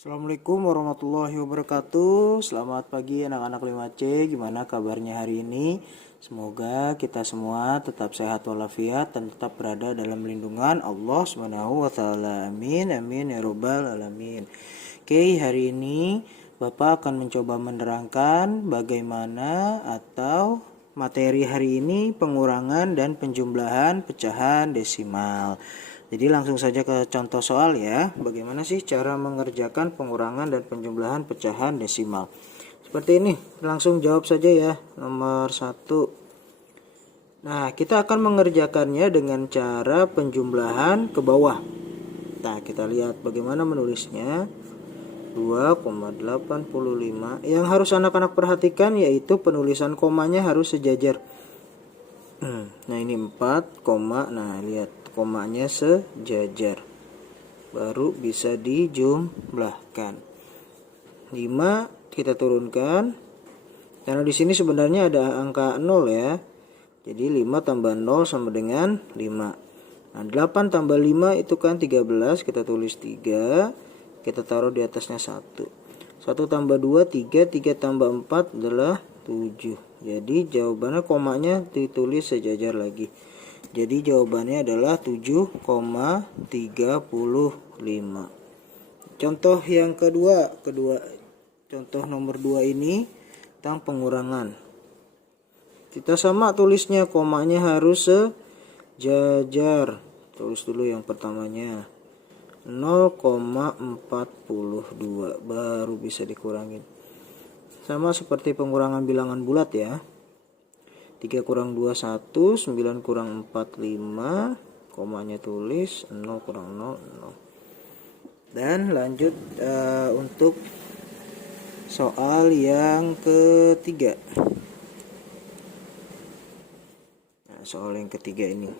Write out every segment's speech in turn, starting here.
Assalamualaikum warahmatullahi wabarakatuh. Selamat pagi anak-anak 5C. Gimana kabarnya hari ini? Semoga kita semua tetap sehat walafiat dan tetap berada dalam lindungan Allah Subhanahu wa taala. Amin amin ya rabbal alamin. Oke, hari ini Bapak akan mencoba menerangkan bagaimana atau materi hari ini pengurangan dan penjumlahan pecahan desimal. Jadi langsung saja ke contoh soal ya. Bagaimana sih cara mengerjakan pengurangan dan penjumlahan pecahan desimal? Seperti ini, langsung jawab saja ya. Nomor 1. Nah, kita akan mengerjakannya dengan cara penjumlahan ke bawah. Nah, kita lihat bagaimana menulisnya. 2,85. Yang harus anak-anak perhatikan yaitu penulisan komanya harus sejajar. Nah, ini 4, nah lihat komanya sejajar, baru bisa dijumlahkan. 5 kita turunkan karena di sini sebenarnya ada angka 0 ya, jadi 5 tambah 0 sama dengan 5. Nah, 8 tambah 5 itu kan 13, kita tulis 3, kita taruh di atasnya 1. 1 tambah 2 3, 3 tambah 4 adalah 7. Jadi jawabannya komanya ditulis sejajar lagi. Jadi jawabannya adalah 7,35. Contoh yang kedua, contoh nomor 2 ini tentang pengurangan. Kita sama tulisnya, komanya harus sejajar. Tulis dulu yang pertamanya. 0,42 baru bisa dikurangin. Sama seperti pengurangan bilangan bulat ya. 3 kurang 2 1, 9 kurang 4 5, komanya tulis 0 kurang 0 0. Dan lanjut untuk soal yang ketiga. Nah, soal yang ketiga ini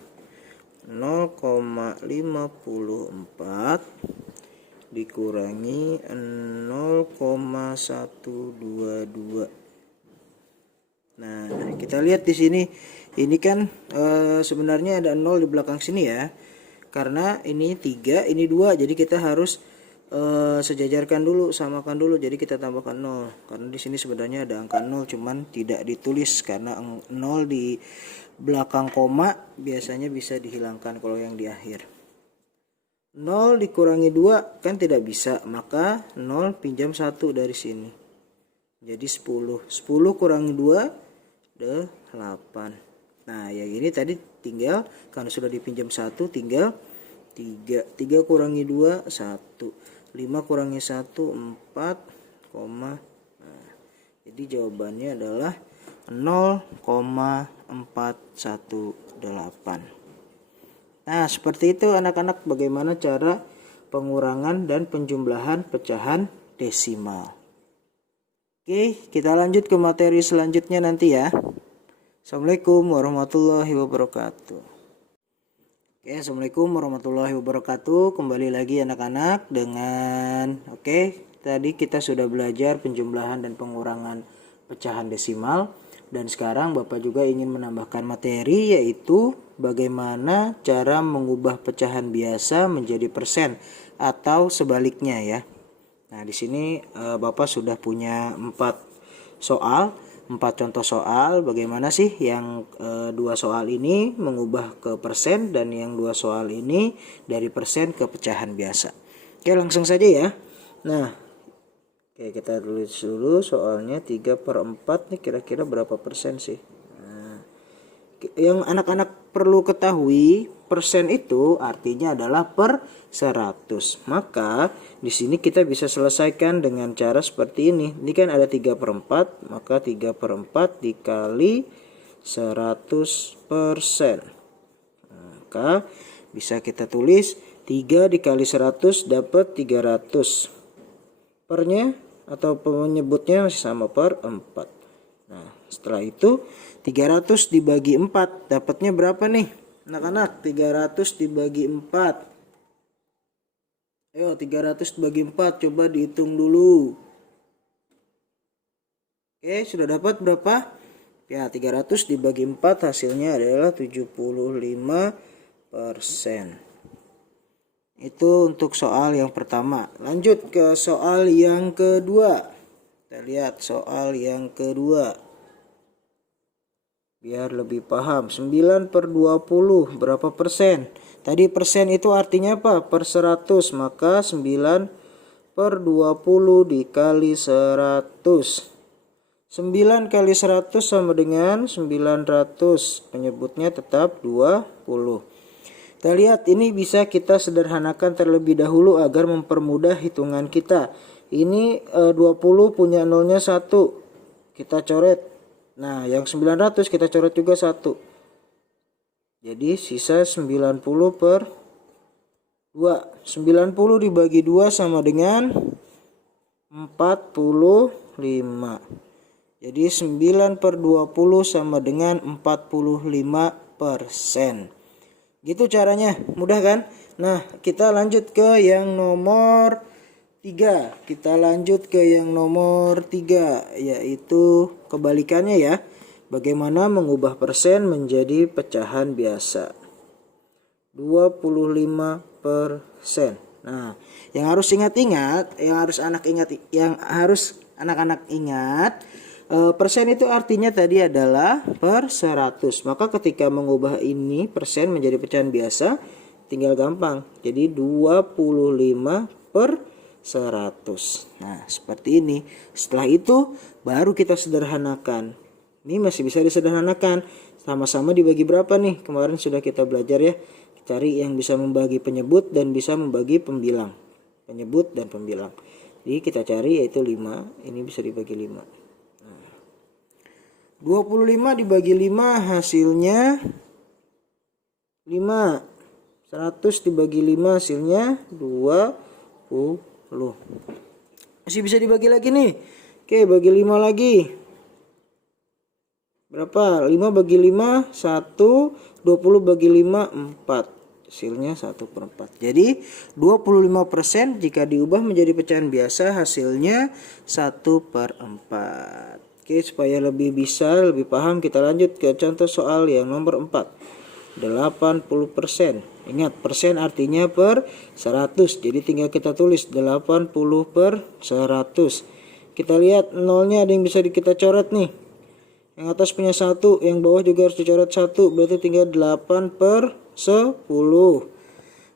0,54 dikurangi 0,122. Nah, kita lihat di sini. Ini kan sebenarnya ada 0 di belakang sini ya. Karena ini 3, ini 2. Jadi kita harus sejajarkan dulu, samakan dulu. Jadi kita tambahkan 0. Karena di sini sebenarnya ada angka 0 cuman tidak ditulis karena 0 di belakang koma biasanya bisa dihilangkan kalau yang di akhir. 0 dikurangi 2 kan tidak bisa, maka 0 pinjam 1 dari sini. Jadi 10. 10 kurangi 2 8. Nah, yang ini tadi tinggal karena sudah dipinjam 1 tinggal 3. 3 kurangi 2 1. 5 kurangi 1 4, nah, jadi jawabannya adalah 0,418. Nah, seperti itu anak-anak bagaimana cara pengurangan dan penjumlahan pecahan desimal. Oke, kita lanjut ke materi selanjutnya nanti ya. Assalamualaikum warahmatullahi wabarakatuh. Oke, assalamualaikum warahmatullahi wabarakatuh. Kembali lagi anak-anak dengan tadi kita sudah belajar penjumlahan dan pengurangan pecahan desimal. Dan sekarang Bapak juga ingin menambahkan materi yaitu bagaimana cara mengubah pecahan biasa menjadi persen atau sebaliknya ya. Nah, di sini Bapak sudah punya 4 contoh soal. Bagaimana sih yang 2 soal ini mengubah ke persen dan yang 2 soal ini dari persen ke pecahan biasa. Oke, langsung saja ya. Nah, kita tulis dulu soalnya 3/4 nih kira-kira berapa persen sih? Nah, yang anak-anak perlu ketahui, persen itu artinya adalah per 100. Maka di sini kita bisa selesaikan dengan cara seperti ini. Ini kan ada 3/4, maka 3/4 dikali 100%. Maka bisa kita tulis 3 dikali 100 dapat 300. Pernya atau penyebutnya masih sama per 4. Nah, setelah itu 300 dibagi 4 dapatnya berapa nih? Anak-anak, 300 dibagi 4. Ayo, 300 dibagi 4 coba dihitung dulu. Oke, sudah dapat berapa? Ya, 300 dibagi 4 hasilnya adalah 75%. Itu untuk soal yang pertama. Lanjut ke soal yang kedua. Kita lihat soal yang kedua. Biar lebih paham. 9 per 20 berapa persen? Tadi persen itu artinya apa? Per 100. Maka 9 per 20 dikali 100. 9 kali 100 sama dengan 900. Penyebutnya tetap 20. Kita lihat ini bisa kita sederhanakan terlebih dahulu agar mempermudah hitungan kita. Ini 20 punya nolnya 1. Kita coret. Nah, yang 900 kita coret juga 1. Jadi sisa 90 per 2. 90 dibagi 2 sama dengan 45. Jadi 9 per 20 sama dengan 45%. Gitu caranya, mudah kan? Nah, kita lanjut ke yang nomor 3. Kita lanjut ke yang nomor 3, yaitu kebalikannya ya. Bagaimana mengubah persen menjadi pecahan biasa. 25%. Nah, yang harus ingat-ingat, yang harus anak-anak ingat, persen itu artinya tadi adalah per 100. Maka ketika mengubah ini persen menjadi pecahan biasa, tinggal gampang. Jadi 25 per 100. Nah, seperti ini. Setelah itu baru kita sederhanakan. Ini masih bisa disederhanakan. Sama-sama dibagi berapa nih? Kemarin sudah kita belajar ya. Cari yang bisa membagi penyebut dan bisa membagi pembilang. Penyebut dan pembilang. Jadi kita cari yaitu 5. Ini bisa dibagi 5. 25 dibagi 5 hasilnya 5. 100 dibagi 5 hasilnya 20. Masih bisa dibagi lagi nih. Oke, bagi 5 lagi. Berapa? 5 bagi 5 1. 20 bagi 5 4. Hasilnya 1/4. Jadi 25% jika diubah menjadi pecahan biasa hasilnya 1/4. Oke, supaya lebih paham, kita lanjut ke contoh soal yang nomor 4. 80%. Ingat, persen artinya per 100. Jadi tinggal kita tulis 80 per 100. Kita lihat nolnya ada yang bisa kita coret nih. Yang atas punya 1, yang bawah juga harus dicoret 1. Berarti tinggal 8 per 10.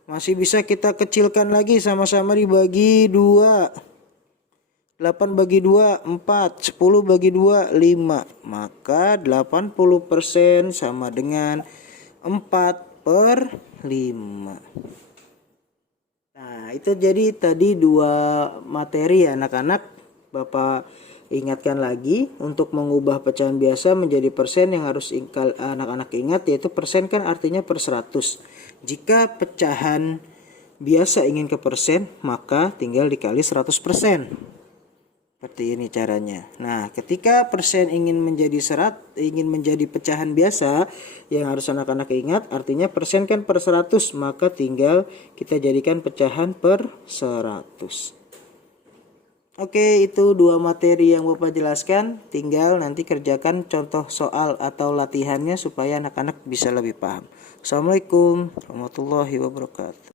Masih bisa kita kecilkan lagi, sama-sama dibagi 2. 8 bagi 2 4, 10 bagi 2 5. Maka 80% sama dengan 4/5. Nah, itu jadi tadi 2 materi ya anak-anak. Bapak ingatkan lagi, untuk mengubah pecahan biasa menjadi persen yang harus anak-anak ingat, yaitu persen kan artinya per 100. Jika pecahan biasa ingin ke persen, maka tinggal dikali 100%. Seperti ini caranya. Nah, ketika persen ingin menjadi pecahan biasa, yang harus anak-anak ingat artinya persen kan per 100, maka tinggal kita jadikan pecahan per 100. Oke, itu 2 materi yang Bapak jelaskan. Tinggal nanti kerjakan contoh soal atau latihannya supaya anak-anak bisa lebih paham. Assalamualaikum warahmatullahi wabarakatuh.